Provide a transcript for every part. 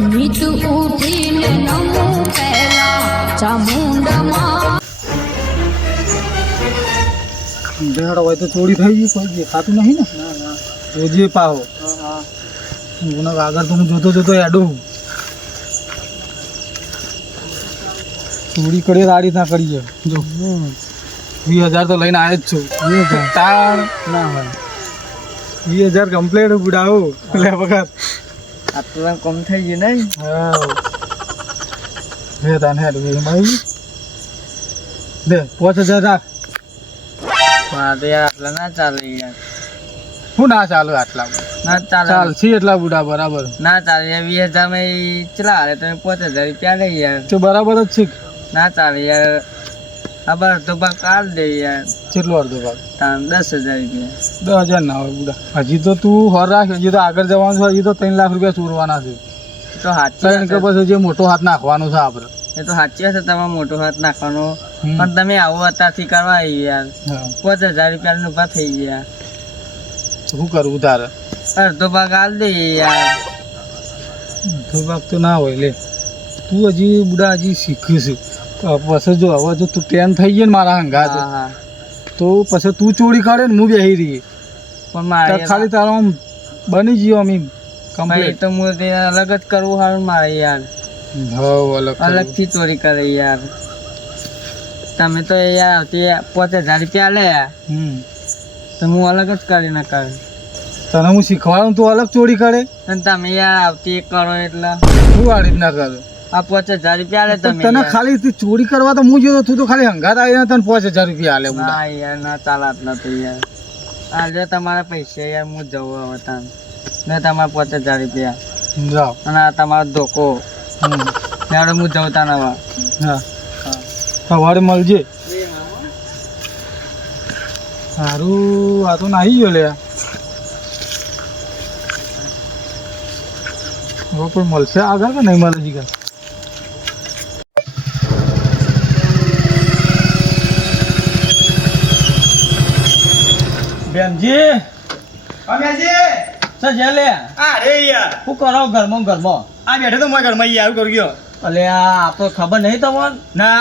નીત ઉઠીને નમું પહેલા ચામુંડમાં. બેહાડો હોય તો ચોરી થઈ ગઈ કોઈ દેખાતું નહીં ને? જોજે પાહો. મને આગળ તો હું જોતો જોતો એડું. ચોરી કરીએ તો આ રીતના કરીએ. જો. વીસ હજાર તો લઈને આવ્યો જ છું. વીસ હજાર? ના હોય. વીસ હજાર કમ્પ્લેટ બુડાવો એટલે વખત. આટલું કમ થઈ ગયું નહીં હા રે તાને હેડ વીસમાં આવી દે પાંચ હજાર રાખ મારે આટલા ના ચાલે યાર હું ના ચાલુ આટલા ના ચાલે ચાલ છી એટલા બુડા બરાબર ના ચાલે વીસ હજારમાં ચલા તમે પાંચ હજાર રૂપિયા લઈ યાર તો બરાબર જ છે ના ચાલે યાર ખબર તો ભાગ કાઢ દે યાર. કેટલો અડધો ભાગ તાન દસ હજાર રૂપિયા. દસ હજાર ના હોય બુડા. હજી તો તું હોર રાખ હજી તો આગળ જવાનું છે હજી તો ત્રણ લાખ રૂપિયા ચોરવાના છે. તો સાચી ત્રણ કે પછી જે મોટો હાથ નાખવાનો છે આપણે એ તો સાચી હશે છે તમારે મોટો હાથ નાખવાનો. પણ તમે આવું અત્યારથી કરવા યાર. પાંચ હજાર રૂપિયા ઊભા થઈ ગયા. શું કરવું તારે? અડધો ભાગ હાલ દે યાર. અડધો ભાગ તો ના હોય લે. તું હજી બુડા હજી શીખ્યું છે. તો પછી જો હવે જો તું ટેન થઈ ગઈ ને મારા હંગાત તો પછી તું ચોરી કાઢે ને હું બેહી રહી પણ મારે ખાલી તારો આમ બની ગયો અમે કમ્પ્લીટ તો હું અલગ જ કરવું હારું મારે યાર. હવ અલગ અલગથી ચોરી કરે યાર. તમે તો યાર તે પાંચ હજાર રૂપિયા લે હમ. તો હું અલગ જ કરી ના કરે. તને હું શીખવાડું તું અલગ ચોરી કરે? અને તમે યાર આવતી કરો એટલે. શું આ રીતના કરે? આ પાંચ હજાર રૂપિયા આલે તમે તને ખાલી તું ચોરી કરવા તો હું જોયો તું તો ખાલી હંગાત આવીને તને પાંચ હજાર રૂપિયા આલે હું ના યાર ના ચાલ આટલા તો યાર આજે તમારા પૈસા યાર હું જવું હવે તાન. ને તમારા પાંચ હજાર રૂપિયા. જાઓ. અને આ તમારો ધોકો. ત્યારે હું જવું તાન હવે. હા. સવારે મળજે. સારું આ તો નાહી ગયો લે. કોઈ મળશે આગળ કે નહીં મળે જીગર બેનજી સર જે લે. અરે યાર. શું કરો ઘરમાં ઘરમાં? આ બેઠો તો મારા ઘરમાં યાર કર ગયો અલે આ આપણો ખબર નહીં તમને? ના.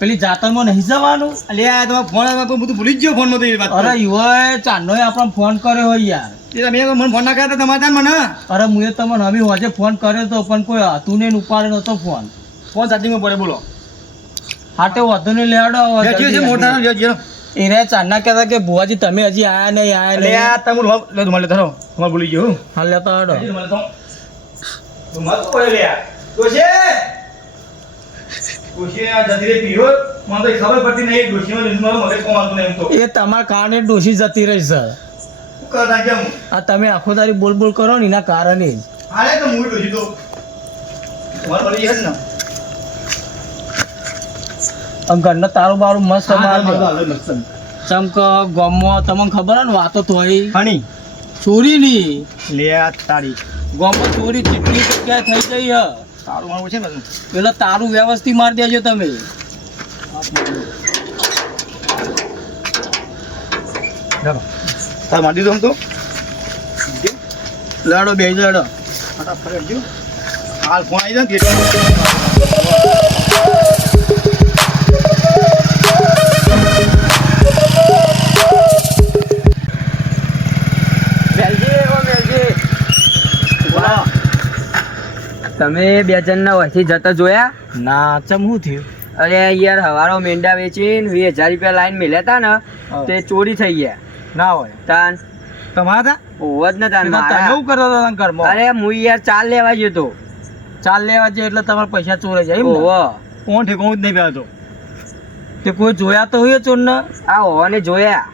પેલી જાતરમાં નહીં જવાનું? અલે આ તમારો ફોન બધું ભૂલી જ ગયો ફોનમાં વાત અરે યુવાએ ચાંદોએ આપણને ફોન કર્યો હોય યાર. એ તમે મને ફોન ના કર્યા હતા તમારા ત્યાં મને? અરે મુએ તમને હોજે ફોન કર્યો તો પણ કોઈ હતું નહીં ને ઉપાડે નતો ફોન ફોન ચાર્જિંગમાં પડે બોલો. હાટે વધુ નહીં લેડો મોટા એને ચાંદના કહેતા કે ભુવાજી તમે હજી આયા નહીં આયા નહીં. આ તમે લો લો તમારે ધરો તમારે ભૂલી ગયો હા. લેતો હેડો તમારે તો પડે લે તો એ તમારા કારણે ડોસી જતી રહી સર આ તમે આખો તારી બોલ બોલ કરો ને એના કારણે જ. હાલે તો મૂળ ડોશી તો. તમારે મળી ને. આમ ઘરનો તારું બારું મસ્ત ચમક ગોમમાં તમને ખબર ને વાતો તો હણી. ચોરી ની લે આ તારી. ગોમમાં ચોરી કેટલી જગ્યાએ થઈ ગઈ હ. તારું મારું છે બધું. પેલા તારું વ્યવસ્થિત મારી દેજો તમે. તાર મારી આમ તો? લડો બે લડો. હાલ ફોન આવી જાય તમે બે જણના વચ્ચે જતા જોયા. ના ચમ શું થયું? અરે યાર હવારો મેંડા વેચીને વીસ હજાર રૂપિયા લાઈન મેલ્યા હતા ને તે ચોરી થઈ ગયા. ના હોય. તાન. તમારા ઓવ જ ને તાન હતા તમે મારા. શું કરો છો ઘરમાં. અરે હું યાર ચાલ લેવા ગયો તો. ચાલ લેવા જઈએ એટલે તમારા પૈસા ચોરાઈ જાય? ઓવ કોણ ઠેકાણું જ નહીં પહેલાં તો. કોઈ જોયા તો હોય ચોર ને? આ હોવાને જોયા.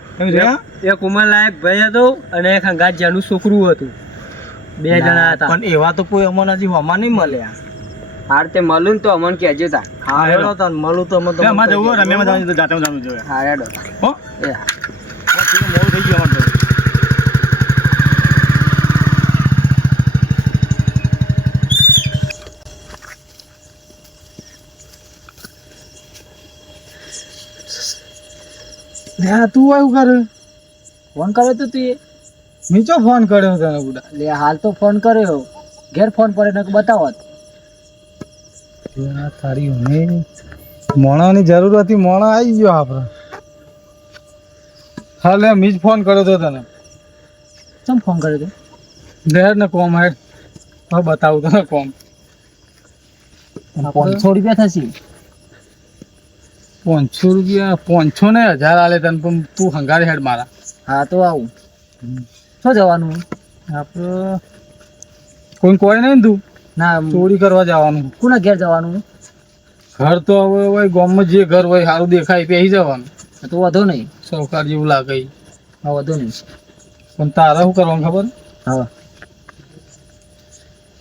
એક ઉંમર લાયક ભાઈ હતો અને એક હંગાત જેનું છોકરું હતું. બે જણા હતા પણ એવા તો કોઈ અમને હજી હોમાં નહીં મળ્યા હાર તે મળું તો અમને કહેજો તા હા હેડો. હેડો મળું તો અમે બે અમારે જવું હોય, રમ્યામાં જવાનું જાતે જવાનું જોઈએ. હા હેડો હો? એ હા. મોડું થઈ ગયું અમારે તું આવું કરે ફોન કરે તો તું મેં ચો ફોન કર્યો તને બુડા લે હાલ તો ફોન કર્યો ઘેર ફોન પર એને બતાવો તારી ઊંઘે મોણાની જરૂર હતી મોણા આવી ગયો આપણે હા લે મીજ ફોન કર્યો તો તને. ચમ ફોન કર્યો તો? લેર ને કોમ હેડ. હવે બતાવું તને કોમ. પાંચસો રૂપિયા થશે. પાંચસો રૂપિયા પાંચસો ને હજાર આલે તને પણ તું હંગારી હેડ મારા. હા તો આવું. શું જવાનું? આપણે કોઈ કોઈ નહીં તું. ના ચોરી કરવા જવાનું. કોના ઘેર જવાનું? ઘર તો હવે હોય ગામમાં જે ઘર હોય સારું દેખાય પેહી જવાનું. તો વધો નહીં. સૌકાર જેવું લાગે. હા વધો નહીં. પણ તારે શું કરવાનું ખબર? હા.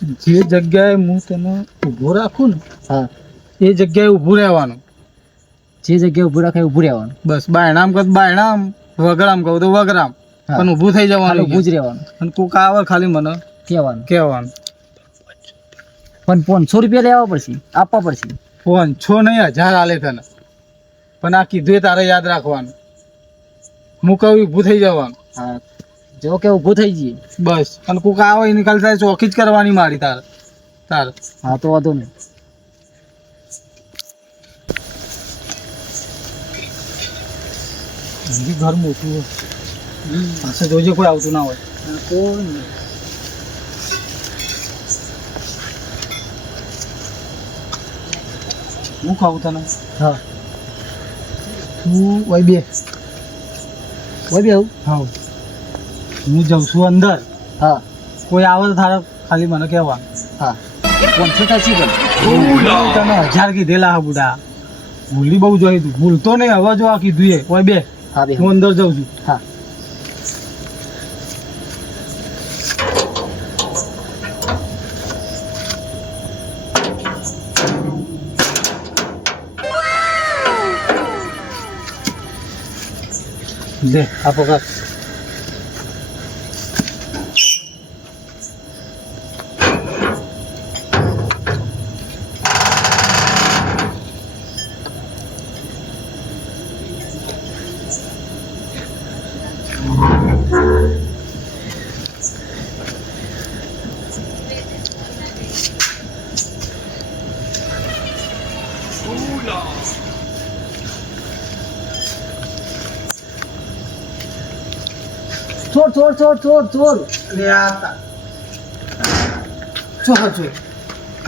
જે જગ્યાએ હું તને ઊભો રાખું ને હા. એ જગ્યાએ ઊભું રહેવાનું. જે જગ્યાએ ઊભું રાખે ઊભું રહેવાનું. બસ બાયણામ કહું તો બાયણામ વગરામ કહું તો વગરામ. પણ ઊભું થઈ જવાનું ઊભું જ રહેવાનું. અને કોક આવે ખાલી મને. કહેવાનું. કહેવાનું. પણ પાંચસો રૂપિયા લેવા પડશે. આપવા પડશે. પાંચસો નહીં હજાર આલે તને પણ આ કીધું તારે યાદ રાખવાનું. હું કહું ઊભું થઈ જવાનું. હા. જો કે ઊભું થઈ જઈએ. બસ. અને કોક આવે એની કાલે તારે ચોખી જ કરવાની મારી તારે. તારે. હા તો વાંધો નહીં. ઘર મોટું હોય જોઈજે કોઈ આવતું ના હોય. હું કહું તને? હા. તું ઓય બે. કોઈ બે આવું હા. હું જઉં છું અંદર. હા. કોઈ આવે તો તારે ખાલી મને કહેવાનું હા. પણ તને હજાર કીધેલા હા બુડા. ભૂલી બહુ જોઈ તું. ભૂલતો નહીં. હવે જો આ કીધું એ. ઓય બે. હા હું અંદર જાઉં છું. હા. દે આ પકડ ચોર ચોર ચોર ચોર ચોર ચો ચો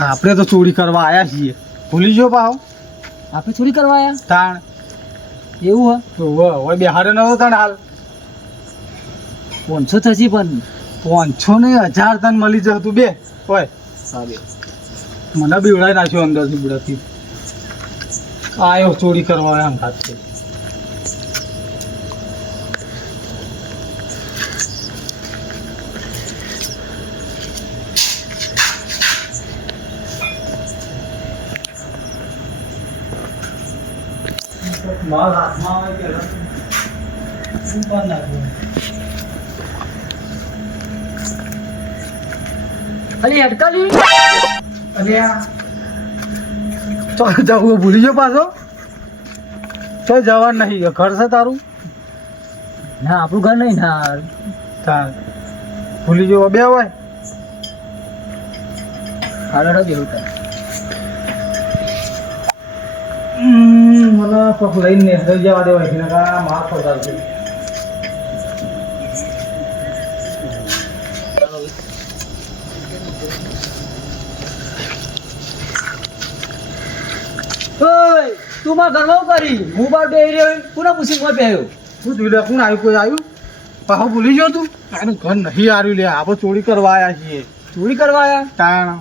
આપણે તો ચોરી કરવા આવ્યા છીએ. ભૂલી જો પાહો. આપણે ચોરી કરવા આયા? તાણ. એવું હા? તો વ- હોય બેહાડે ન હતો તાણ હાલ. પાંચસો થશે પણ. પાંચસો ને હજાર તન મળી જતું હતું બે. હોય મને બીવડાવી નાખ્યો અંદરથી બુડાથી આવ્યો ચોરી કરવા આમ ખાત મારા હાથમાં આવે કે શું પણ નાખ્યું? અલી અટકાલી અલ્યા તો જવું ભૂલી ગયો પાછો. તો જવાનું નહીં. ઘર છે તારું? ના આપણું ઘર નહીં ના. તાર ભૂલી ગયો બે હોય. હાલો બેવું થાય મને કોક લઈને નેસરી જવા દેવાય છે નકા માર પગાર છે. ઓય તું માં ઘરમાં કરી? હું બાર બે રહ્યો કોને પૂછી કોઈ પહેર્યો તું જોઈ લે કોણ આવ્યું કોઈ આવ્યું? પાછો ભૂલી ગયો તું? તારું ઘર નહીં આવ્યું લે આપણે ચોરી કરવા આવ્યા છીએ. ચોરી કરવા આયા? તાણ.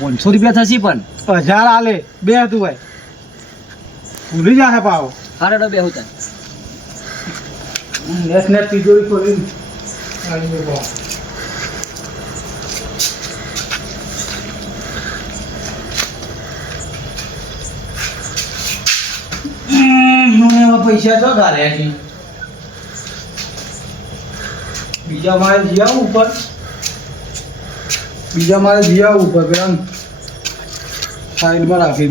પાંચસો રૂપિયા થશે પણ. હજાર આલે. બે હતું ભાઈ. ભૂલી જાય પાછો. હાલો બેવું થાય. નેસ નેસ તિજોરી ખોલી આવી ગયો પૈસા તો ગાલે છે. બીજા મારે જીયા ઉપર. બીજા મારે જીયા ઉપર પેલા સાઈડમાં રાખી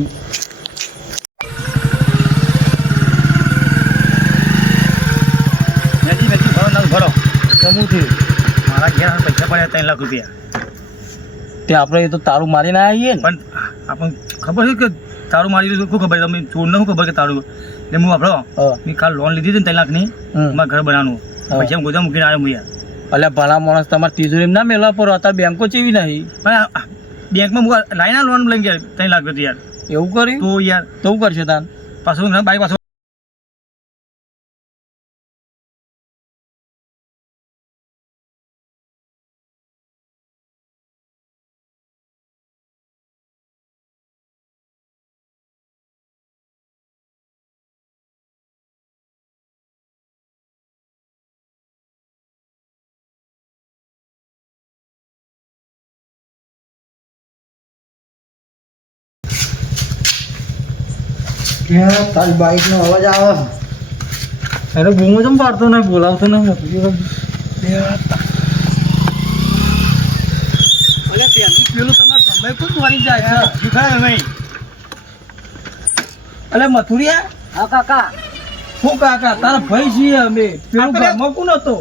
નથી નથી ભરો ના ભરો. સમૂહથી મારા ઘેર પૈસા પડ્યા ત્રણ લાખ રૂપિયા. તે આપણે એ તો તારું મારીને આવીએ ને. પણ આપણને ખબર છે કે તારું મારી લીધું શું ખબર તમને ચોરને શું ખબર કે તારું? એટલે હું આપણો હા. મેં કાલ લોન લીધી હતી ને ત્રણ લાખની. હમ. મારા ઘર બનાવવાનું. પૈસા ગોદામ મૂકીને આવ્યો હું યાર એટલે ભલા માણસ તમારે તિજોરી ના મેળવા પર અત્યારે બેંકો ચેવી નહીં? પણ બેંકમાં મૂકા લાઈના લોન લઈને ગયા ત્રણ લાખ રૂપિયા યાર. એવું કર્યું? તો યાર તો કરશે તાન પાછું બાઈક પાછું તારી બાઈક નો અવાજ આવે. અરે બૂમો ચમ પાડતો નહીં બોલાવતો નહીં. અલે ત્યાંથી પેલું તમારે સમય કોણ મારી જાય છે? નહીં. અલે મથુરિયા? હા કાકા. શું કાકા તારા ભાઈ છીએ અમે. પેલું ઘરમાં કોણ હતો?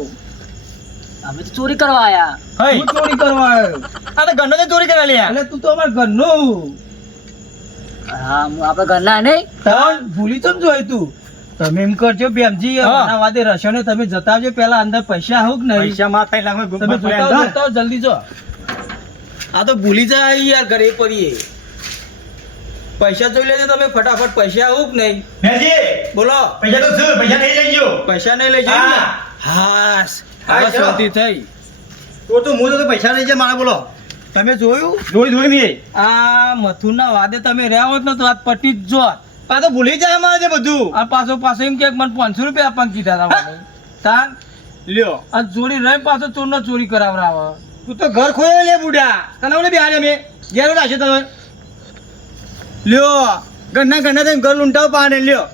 અમે તો ચોરી કરવા આયા. હું ચોરી કરવા આવ્યો આ તો ગન્નો ને ચોરી કરવા લ્યા એટલે તું તો અમારા ઘરનો હા ઘરના નહીં. ત્રણ ભૂલી તો જોયું તું. તમે એમ કરજો બેમજી. મારા વાદે રશને તમે જતા આવજો પેલા અંદર પૈસા હોક કે નહીં. પૈસા માં થઈ લાગે તમે જોતા જતા જલ્દી જો. આ તો ભૂલી જાય યાર ઘરે પડીએ. પૈસા જોઈ લેજો તમે ફટાફટ પૈસા હોક કે નહીં. બેજી બોલો. પૈસા તો છે પૈસા નહીં લઈ ગયો? પૈસા નહીં લઈ ને? હાસ હા, શાંતિ થઈ. તો તો હું તો પૈસા લઈ છે મારા બોલો. તમે જોયું? જોઈ જોઈ નહીં. આ મથુરના વાદે તમે રહ્યા હોત ને તો આ પટી જ જો આ તો ભૂલી જાય અમારે છે બધું. આ પાછો પાછો એમ કે મને પાંચસો રૂપિયા આપવાનું કીધા હતા તાન? લ્યો. આ ચોરી રહી પાછો ચોરનો ચોરી કરાવરાવ તું તો ઘર ખોયો લે બુડા. તને ઓલે બિહાર અમે. ઘેર રાખશે તમે. લ્યો. ઘરના ઘરના થઈને ઘર લૂંટાવ પાડે લ્યો.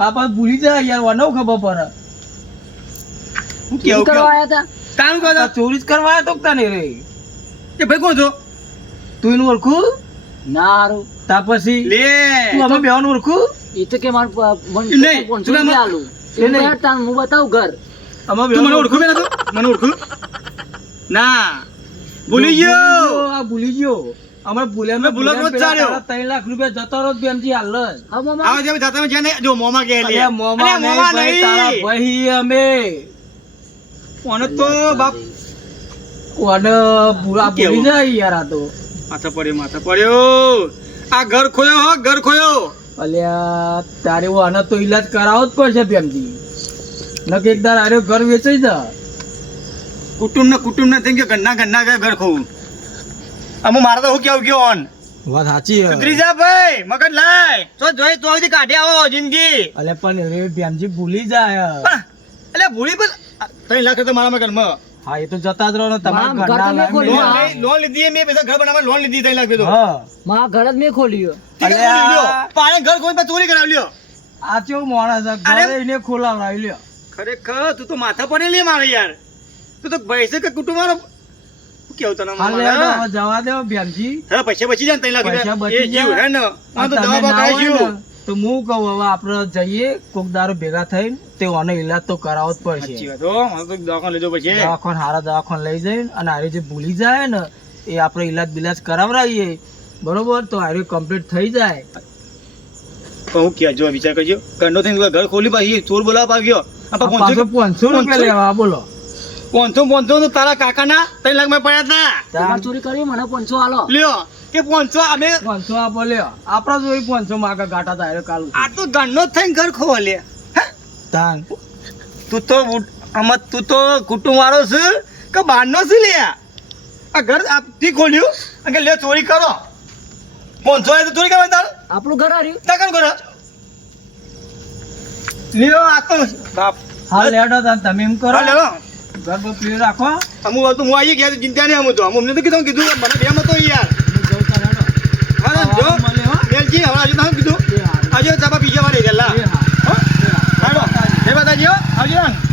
આ પાછ ભૂલી જાય યાર વાનો ખબર પર હું કેવું કરવા આયા હતા કામ કરતા ચોરી જ કરવા આવ્યો તો તાને રે? એ ભાઈ કોણ છો? તું એનું ઓળખું? ના હારું. તા પછી? લે. તું અમે બેવાનું ઓળખું? એ તો કે મારું નહીં, પાંચસો એ આલું નહીં. યાર તાન હું બતાવું ઘર. અમે તું મને ઓળખું બેન મને ઓળખું? ના. ભૂલી ગયો. આ ભૂલી ગયો. અમે ભૂલ્યા ભૂલો જ ચાલ્યો. ત્રણ લાખ રૂપિયા જતો રહો બેનજી હાલ જ. આવા જેમ જાતા જો મોમાં કે લે. મોમાં મોમાં ભાઈ, તારા નહીં. ભાઈ અમે. કોને તો બાપ? કોને ભૂલા કેવું? ભૂલી જાય યાર આ તો. માથા પડ્યો માથા પડ્યો. આ ઘર ખોયો હો ઘર ખોયો. અલ્યા તારે હું આનો તો ઈલાજ કરાવો જ પડશે બેનજી નકે એકદાર આર્યો ઘર વેચાઈ જા કુટુંબ ને કુટુંબ ને થઈ ગયો ઘરના ઘરના ગયા ઘર ખોવું. અમુ મારે તો હું કેવું ગયો ઓન? વાત સાચી સુધરી જા ભાઈ મગજ લાય. તો જોઈ તો સુધી કાઢી આવો જિંદગી. અલે પણ રે બેનજી ભૂલી જાય. અલે ભૂલી પણ ત્રણ લાખ તો મારા ઘરમાં હા એ તો જતા જ રહો ને તમારા ઘર ઘરના. લોન લોન લીધી મેં પૈસા ઘર બનાવવા લોન લીધી ત્રણ લાખ તો હા. મા ઘર જ મેં ખોલ્યો. પાણે ઘર કોઈ પર ચોરી કરાવી લ્યો. આ કેવું માણસ છે? અરે. ઘરે એને ખોલાવડાવી લ્યો. ખરેખર તું તો માથા પડેલી મારે યાર. તું તો ભાઈ કે કુટુંબ વાળો. શું કેવું તને લે જવા દેવો બેનજી હા પૈસા બચી જાય તઈ લાખ પૈસા બચી જાય. હે ને આ તો દવા હોય ને, તો હું કહું હવે આપણે જઈએ કોક દારૂ ભેગા થઈને તે આનો ઇલાજ તો કરાવવો જ પડશે. વાત હો. દવાખાને લીધો પછી. દવાખાન હારા દવાખાન લઈ જઈને અને હારે જે ભૂલી જાય ને એ આપણે ઇલાજ બિલાજ કરાવડાવીએ બરોબર? તો હારે કમ્પ્લીટ થઈ જાય. કહું કે જો વિચાર કરજો. કંડો થઈને ઘર ખોલી પાછી ચોર બોલાવા પાગ્યો પાંચસો પાંચસો રૂપિયા લેવા બોલો. પાંચસો પાંચસો તારા કાકાના ત્રણ લાખમાં પડ્યા હતા. ચોરી કરી મને પાંચસો હાલો. લ્યો. એ પાંચસો અમે પાંચસો આપો લ્યો આપણા જોઈ પાંચસો માગા ગાટા થાય કાલ. આ તો ગણનો થઈને ઘર ખોલે તાન. તું તો આમાં તું તો કુટુંબ વાળો છે કે બહારનો છે લે? આ ઘર આપથી ખોલ્યું? અને કે લે ચોરી કરો. પાંચસો એ તો ચોરી કરવા તાર? આપણું ઘર હાર્યું તાકન કરો લ્યો આ તો બાપ. હા લેડો તાન તમે એમ કરો. લેડો. ઘર પર પીવું રાખો. અમુક હતું હું આવી ગયા ચિંતા નહીં અમુ તો. અમુ તો કીધું કીધું મને બેમ હતો યાર. જો એલજી હવે આજે તમે કીધું. આજે ચાપા બીજા વાર ગયેલા. હે. માતાજી આવજો.